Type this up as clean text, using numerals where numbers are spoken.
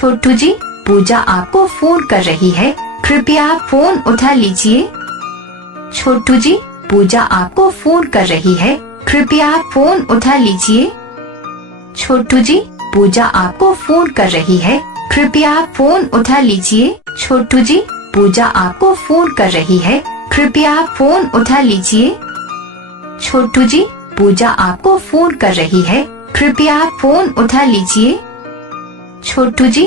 छोटू जी, पूजा आपको फोन कर रही है, कृपया आप फोन उठा लीजिए। छोटू जी, पूजा आपको फोन कर रही है, कृपया आप फोन उठा लीजिए। छोटू जी, पूजा आपको फोन कर रही है, कृपया आप फोन उठा लीजिए। छोटू जी, पूजा आपको फोन कर रही है, कृपया आप फोन उठा लीजिए। छोटू जी, पूजा आपको फोन कर रही है, कृपया आप फोन उठा लीजिए। छोटू जी,